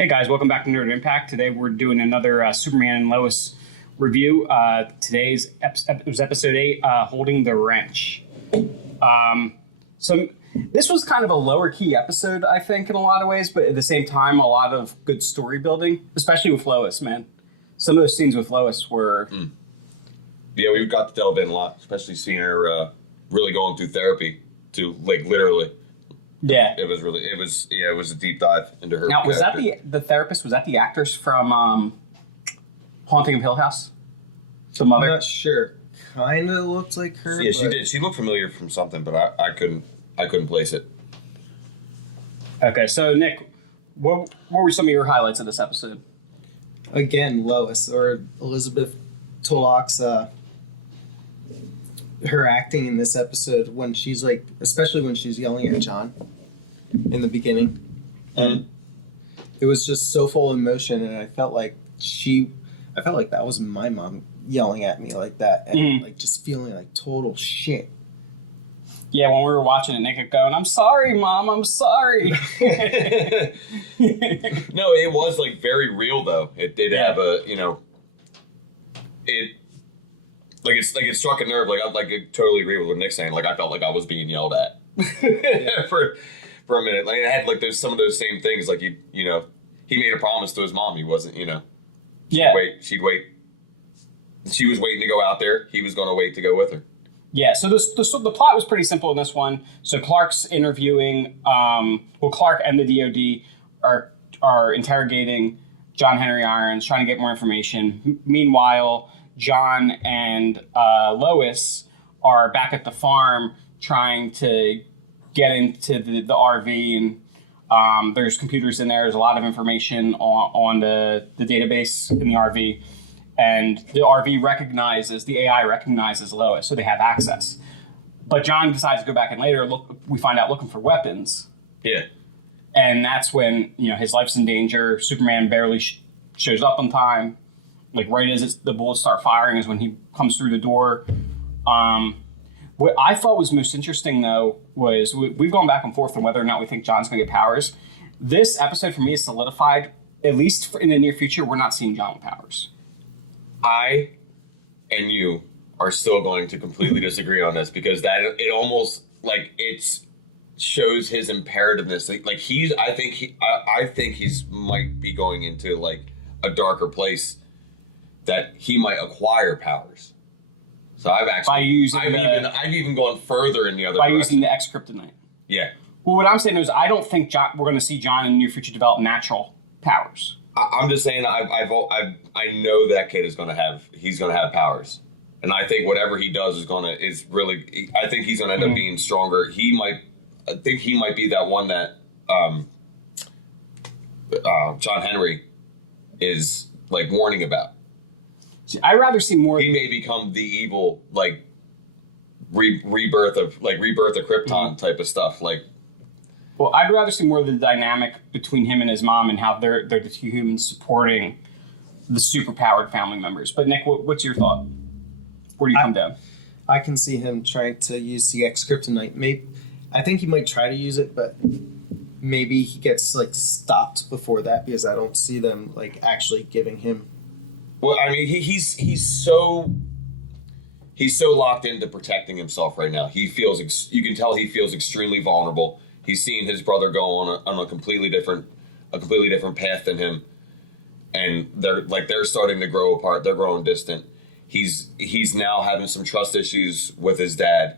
Hey guys, welcome back to Nerd Impact. Today we're doing another Superman and Lois review. Today's it was episode 8, Holding the Wrench. So this was kind of a lower key episode, I think, in a lot of ways, but at the same time, a lot of good story building, especially with Lois, man. Some of those scenes with Lois were... Yeah, we got to delve in a lot, especially seeing her really going through therapy to, like, literally. Yeah. It was a deep dive into her Now, was character. that the therapist, was that the actress from Haunting of Hill House? The mother? I'm not sure. Kind of looked like her. Yeah, she did. She looked familiar from something, but I couldn't place it. Okay, so Nick, what were some of your highlights of this episode? Again, Lois, or Elizabeth Tulloch's, her acting in this episode when she's like, especially when she's yelling at John in the beginning. And it was just so full of emotion, and I felt like that was my mom yelling at me like that, and like just feeling like total shit. Yeah, when we were watching it, Nick kept going, "I'm sorry, Mom, I'm sorry." No, it was like very real though. It did have a, it struck a nerve. Like I totally agree with what Nick's saying. Like I felt like I was being yelled at for a minute. Like I had like some of those same things. Like he made a promise to his mom. He wasn't, she'd wait. She was waiting to go out there. He was going to wait to go with her. Yeah, so the plot was pretty simple in this one. So Clark's interviewing, Clark and the DOD are interrogating John Henry Irons, trying to get more information. Meanwhile, John and Lois are back at the farm trying to get into the RV, and there's computers in there. There's a lot of information on the database in the RV. And the AI recognizes Lois, so they have access. But John decides to go back and later, we find out looking for weapons. Yeah. And that's when, his life's in danger. Superman barely shows up on time. Like right as the bullets start firing is when he comes through the door. What I thought was most interesting, though, was we've gone back and forth on whether or not we think John's going to get powers. This episode, for me, is solidified, at least in the near future, we're not seeing John with powers. I and you are still going to completely disagree on this because it almost like shows his imperativeness. I think he's might be going into like a darker place that he might acquire powers. So I've even gone further in the other direction. Using the X-Kryptonite. Yeah. Well, what I'm saying is I don't think we're going to see John in the near future develop natural powers. I'm just saying I know that kid he's gonna have powers, and I think whatever he does I think he's gonna end up being stronger. I think he might be that one that John Henry is like warning about. See, I'd rather see more. He may become the evil like rebirth of Krypton type of stuff like. Well, I'd rather see more of the dynamic between him and his mom and how they're the two humans supporting the superpowered family members. But Nick, what's your thought? Where do you come down? I can see him trying to use the X-Kryptonite. I think he might try to use it, but maybe he gets like stopped before that because I don't see them like actually giving him. Well, I mean, he's so locked into protecting himself right now. You can tell he feels extremely vulnerable. He's seeing his brother go on a completely different path than him, and they're starting to grow apart. They're growing distant. He's now having some trust issues with his dad.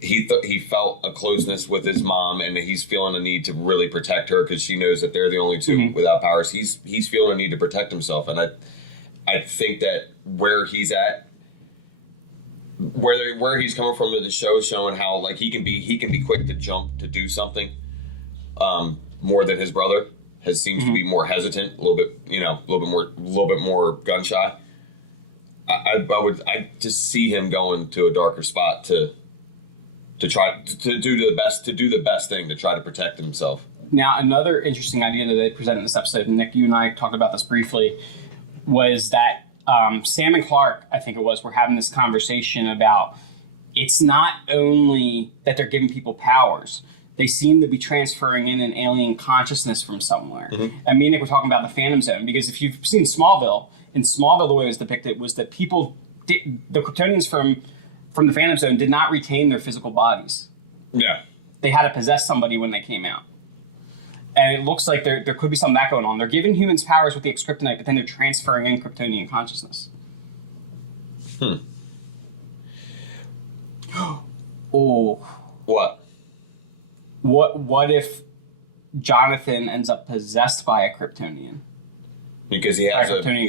He felt a closeness with his mom, and he's feeling a need to really protect her because she knows that they're the only two without powers. He's feeling a need to protect himself, and I think that where he's at. Where he's coming from in the show is showing how like he can be quick to jump to do something more than his brother seems to be more hesitant, a little bit more gun shy. I just see him going to a darker spot to try to do the best thing to try to protect himself. Now, another interesting idea that they presented in this episode, and Nick, you and I talked about this briefly, was that Sam and Clark, I think it was, were having this conversation about it's not only that they're giving people powers. they seem to be transferring in an alien consciousness from somewhere. And me and Nick were talking about the Phantom Zone, because if you've seen Smallville, in Smallville the way it was depicted was that the Kryptonians from the Phantom Zone did not retain their physical bodies. Yeah. They had to possess somebody when they came out. And it looks like there could be some of that going on. They're giving humans powers with the Kryptonite, but then they're transferring in Kryptonian consciousness. Oh. What? What if Jonathan ends up possessed by a Kryptonian? Because he has Kryptonian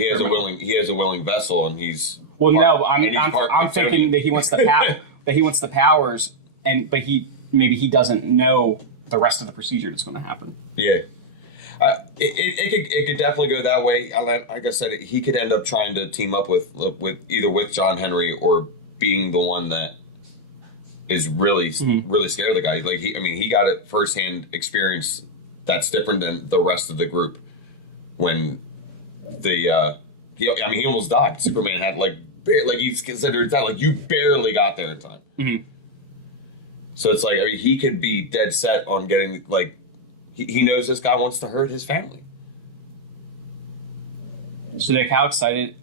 a willing vessel, and he's I'm thinking that he wants the powers, but maybe he doesn't know the rest of the procedure that's going to happen. Yeah. It could definitely go that way. Like I said, he could end up trying to team up with John Henry, or being the one that is really scared of the guy. Like he got a firsthand experience that's different than the rest of the group. When he almost died. Superman had he's considered that, like, you barely got there in time. Mm-hmm. So it's like, he could be dead set on getting, like, he knows this guy wants to hurt his family. So Nick, how exciting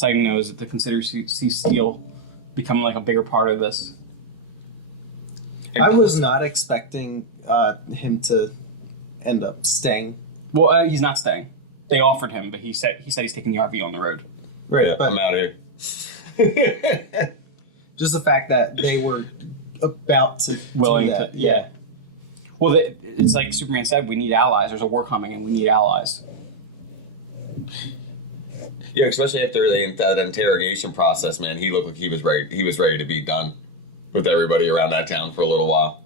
though is it to consider see Steel becoming like a bigger part of this? I was not expecting him to end up staying. Well, he's not staying. They offered him, but he said he's taking the RV on the road. Right, Yeah, but I'm out of here. just the fact that they were about to Willing do that. to, yeah. Well, it's like Superman said, we need allies. There's a war coming, and we need allies. Yeah, especially after that interrogation process, man. He looked like he was ready to be done with everybody around that town for a little while.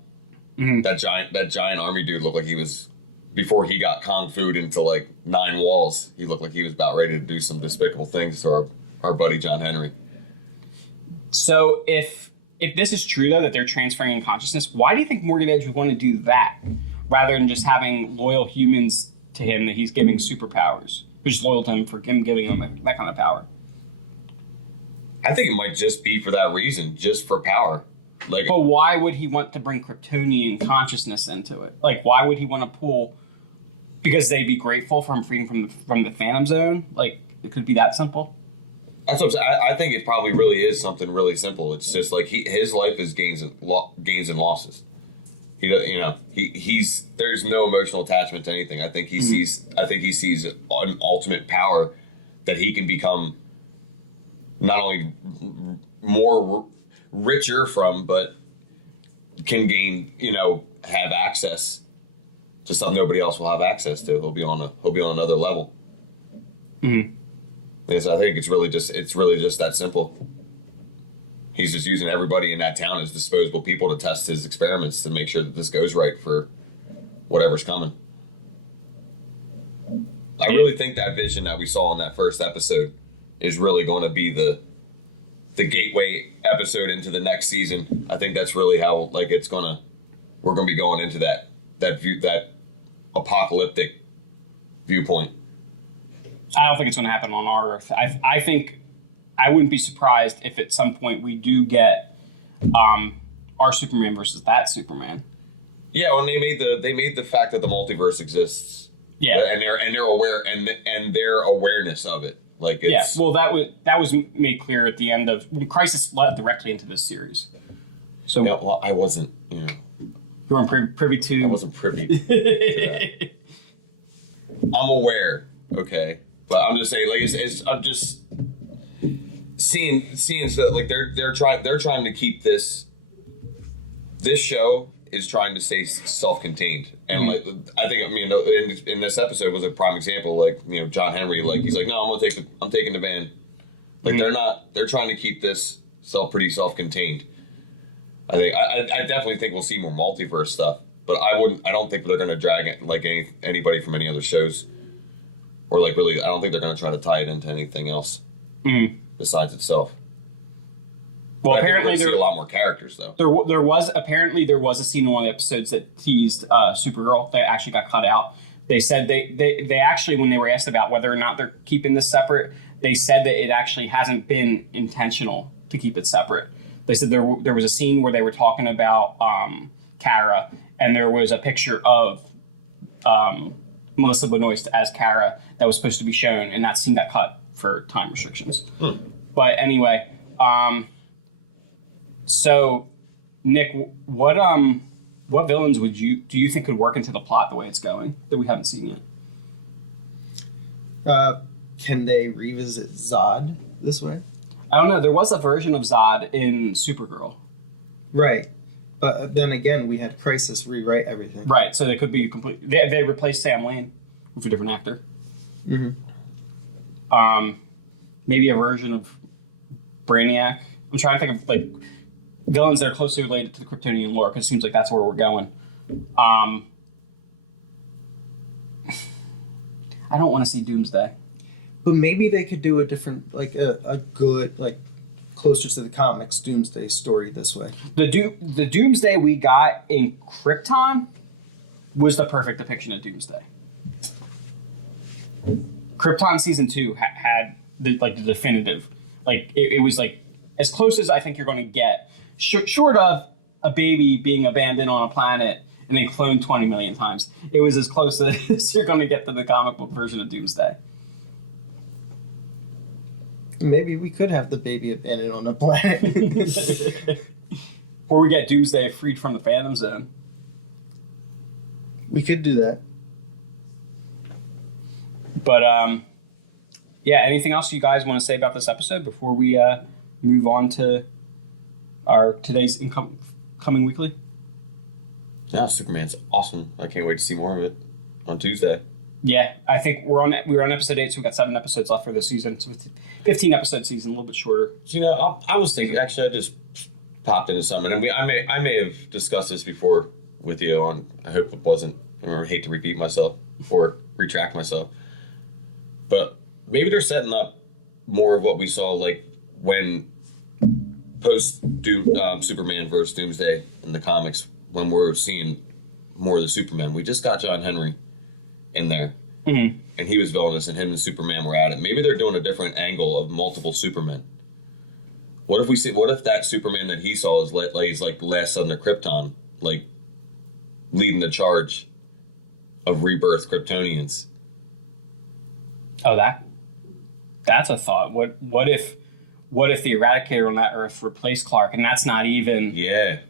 Mm-hmm. That giant army dude looked like he was, before he got kung fu'd into like 9 walls, he looked like he was about ready to do some despicable things to our buddy John Henry. So if this is true, though, that they're transferring in consciousness, why do you think Morgan Edge would want to do that rather than just having loyal humans to him that he's giving superpowers? Who's loyal to him for him giving them that kind of power? I think it might just be for that reason, just for power. Like, But why would he want to bring Kryptonian consciousness into it? Like, why would he want to pull? Because they'd be grateful for him freeing from the Phantom Zone? Like, it could be that simple? that's what I'm saying. I think it probably really is something really simple. It's just like his life is gains and losses. He does, he's there's no emotional attachment to anything. I think he sees an ultimate power that he can become not only more richer from, but can gain, have access to something nobody else will have access to. He'll be on another level. Mm-hmm. Because I think it's really just that simple. He's just using everybody in that town as disposable people to test his experiments to make sure that this goes right for whatever's coming. I really think that vision that we saw in that first episode is really going to be the gateway episode into the next season. I think that's really how we're gonna be going into that apocalyptic viewpoint. I don't think it's going to happen on our Earth. I think I wouldn't be surprised if at some point we do get our Superman versus that Superman. Yeah, when they made the fact that the multiverse exists. Yeah, and they're aware and their awareness of it. Like, it's, well, that was made clear at the end of Crisis led directly into this series. So yeah, well, I wasn't, you weren't privy to. I wasn't privy to that. I'm aware, okay, but I'm just saying, like, I'm just seeing so, like, they're trying to keep this show is trying to stay self-contained, and like, I think, in this episode was a prime example. Like, John Henry, like, he's like, no, I'm taking the ban. Like, they're trying to keep this pretty self-contained. I definitely think we'll see more multiverse stuff, but I don't think they're going to drag it like anybody from any other shows, or like, really, I don't think they're going to try to tie it into anything else besides itself. Well, but apparently I think we're gonna see a lot more characters, though. There was a scene in one of the episodes that teased Supergirl that actually got cut out. They said they actually, when they were asked about whether or not they're keeping this separate, they said that it actually hasn't been intentional to keep it separate. They said there was a scene where they were talking about Kara, and there was a picture of Melissa Benoist as Kara that was supposed to be shown, and that scene got cut for time restrictions. But anyway, so Nick, what villains do you think could work into the plot the way it's going that we haven't seen yet? Can they revisit Zod this way? I don't know. There was a version of Zod in Supergirl. Right. But then again, we had Crisis rewrite everything. Right, so they could be complete. They replaced Sam Lane with a different actor. Maybe a version of Brainiac. I'm trying to think of like villains that are closely related to the Kryptonian lore, because it seems like that's where we're going. I don't want to see Doomsday. But maybe they could do a different, like a good, like closer to the comics Doomsday story this way. The Doomsday we got in Krypton was the perfect depiction of Doomsday. Krypton season 2 had the definitive, like it was like as close as I think you're going to get, short of a baby being abandoned on a planet and then cloned 20 million times. It was as close as you're going to get to the comic book version of Doomsday. Maybe we could have the baby abandoned on a planet. Or we get Doomsday freed from the Phantom Zone. We could do that. But, yeah, anything else you guys want to say about this episode before we move on to our today's coming weekly? Yeah, Superman's awesome. I can't wait to see more of it on Tuesday. Yeah, I think we were on episode 8, so we've got 7 episodes left for this season. So 15 episode season, a little bit shorter. So, you know, I was thinking, actually, I just popped into something, and I may have discussed this before with you on, I hope it wasn't, I hate to repeat myself or retract myself, but maybe they're setting up more of what we saw, like, when post Superman versus Doomsday in the comics, when we're seeing more of the Superman. We just got John Henry in there, and he was villainous, and him and Superman were at it. Maybe they're doing a different angle of multiple Supermen. What if that Superman that he saw is like last son of Krypton, like leading the charge of rebirth Kryptonians? Oh, that's a thought. What if the Eradicator on that Earth replaced Clark, and that's not even... Yeah.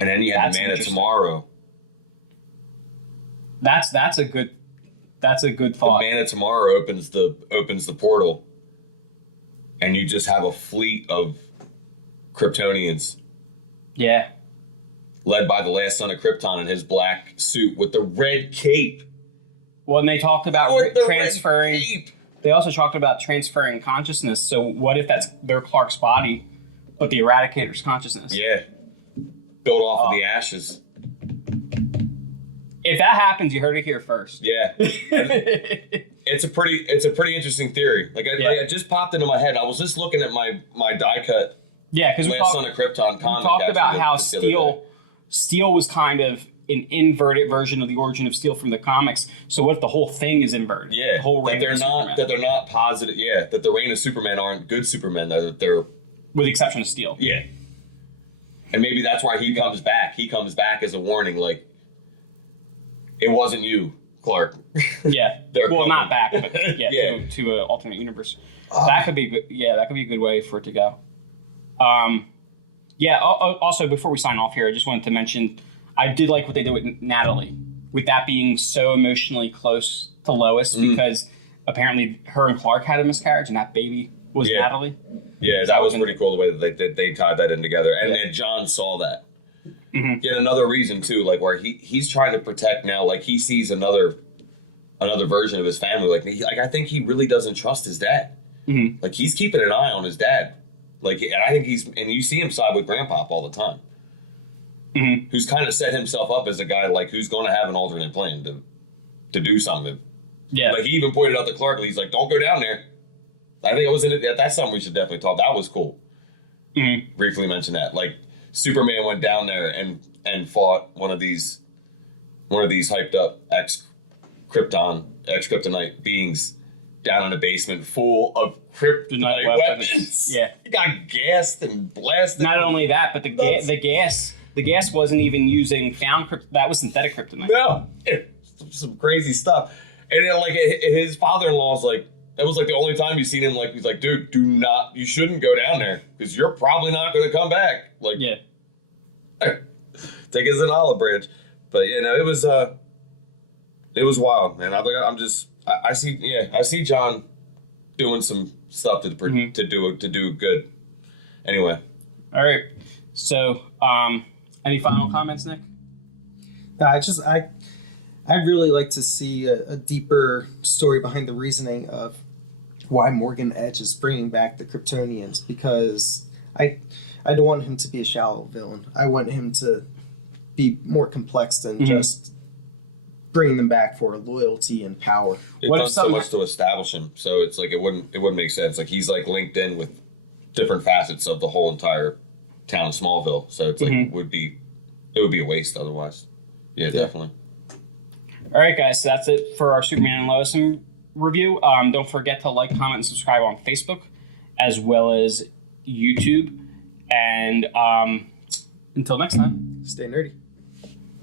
And then you had the Man of Tomorrow. That's a good thought. The Man of Tomorrow opens the portal, and you just have a fleet of Kryptonians. Yeah. Led by the last son of Krypton in his black suit with the red cape. Well, and they talked about transferring... They also talked about transferring consciousness. So what if that's their Clark's body, but the Eradicator's consciousness? Yeah. Built off of the ashes. If that happens, you heard it here first. Yeah. It's a pretty interesting theory. Like it just popped into my head. I was just looking at my die cut. Yeah, because last son of Krypton comic. We talked about how Steel was kind of an inverted version of the origin of Steel from the comics. So what if the whole thing is inverted? Yeah, the whole that they're not positive. Yeah, that the reign of Superman aren't good Supermen. That they're with the exception of Steel. Yeah, and maybe that's why he comes back. He comes back as a warning, like it wasn't you, Clark. Yeah, well, not back, but to an alternate universe. That could be good. Yeah, that could be a good way for it to go. Yeah. Also, before we sign off here, I just wanted to mention. I did like what they did with Natalie, with that being so emotionally close to Lois, because apparently her and Clark had a miscarriage, and that baby was Natalie. Yeah, that was pretty cool the way that they tied that in together, and John saw that. Yet another reason too, like where he's trying to protect now, like he sees another version of his family, like I think he really doesn't trust his dad. Like he's keeping an eye on his dad, like, and I think and you see him side with Grandpop all the time. Who's kind of set himself up as a guy like who's going to have an alternate plan to do something. Yeah, like he even pointed out to Clark. He's like, "Don't go down there." I think it was in it. That's something we should definitely talk. That was cool. Briefly mention that. Like Superman went down there and fought one of these hyped up ex-Kryptonite beings down in a basement full of kryptonite weapons. Yeah, he got gassed and blasted. Not only that, but the gas the gas wasn't even using that was synthetic kryptonite. No, some crazy stuff. And then, like, his father-in-law's like, that was like the only time you seen him. Like, he's like, dude, you shouldn't go down there because you're probably not going to come back. Like, Yeah. Take it as an olive branch. But it was wild, man. I see John doing some stuff to do good. Anyway. All right. So, any final comments, Nick? I'd really like to see a deeper story behind the reasoning of why Morgan Edge is bringing back the Kryptonians, because I don't want him to be a shallow villain. I want him to be more complex than just bringing them back for loyalty and power. They've done so much to establish him, so it's like it wouldn't make sense. Like, he's like linked in with different facets of the whole entire town of Smallville, so it's like it would be a waste otherwise. Yeah, definitely. All right, guys, so that's it for our Superman and Lois review. Don't forget to like, comment, and subscribe on Facebook, as well as YouTube. And until next time, Stay nerdy.